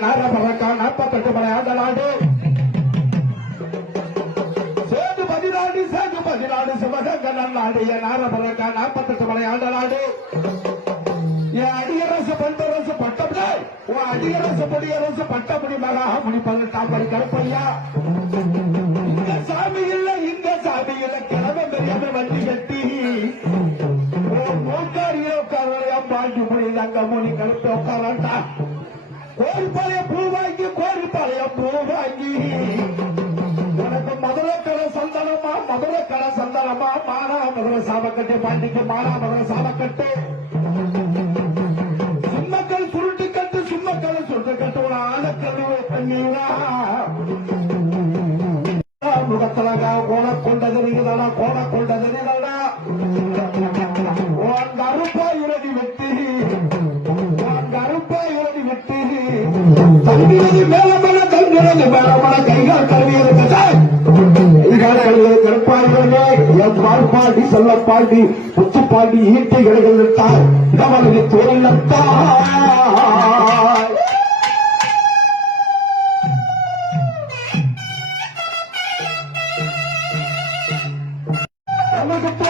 நாற்பத்தெட்டு மலை ஆண்ட நாடு. சேர்ந்து பதினாடு சேர்ந்து பதினாடு சிவகங்க நாடு என் நாரபலக்கா நாற்பத்தெட்டு மலை ஆண்ட நாடு. என் அடியரசு பண்பரசு பட்டப்படி உன் அடியரசு பொடியரசு பட்டப்படி மகாமுனி பதினெட்டாம் படி கருப்பையா. இந்த சாமி இல்ல இந்த சாமி இல்ல. கிழமை பெரியாம வண்டி கட்டி. மூக்காரியை உட்கார பாண்டி முடியுது அங்க மூணு கருப்பை உட்காரண்டா கோரிப்பாளையம் உனக்கு மதுரை கடை சந்தனமா? மதுரை கடை சந்தனமா? மானா மதுரை சாபக்கட்டு பாண்டிக்கு மானா மதுரை சாபக்கட்டு சும்மக்கள் சுருட்டு கட்டு சும்மக்கள் சுருட்டு கட்டு ஒரு ஆழக்கல்வி பண்ணீங்களா முகத்தலகா கோண கொண்டது நீங்கதானா கோண கொண்டது நீங்கடா உன் கருப்பா இறதி வெட்டி உன் கருப்பா இறதி வெட்டி தங்கியது மேல வீரர்கள் ஏராளமான கைகால் கருவியிருக்கிறது இதுக்கான கருப்பாளிகளே என் வாழ்பாண்டி செல்லப்பாண்டி புத்துப்பாண்டி ஈட்டை கிடைகள் நமது தோழத்தார் நமக்கு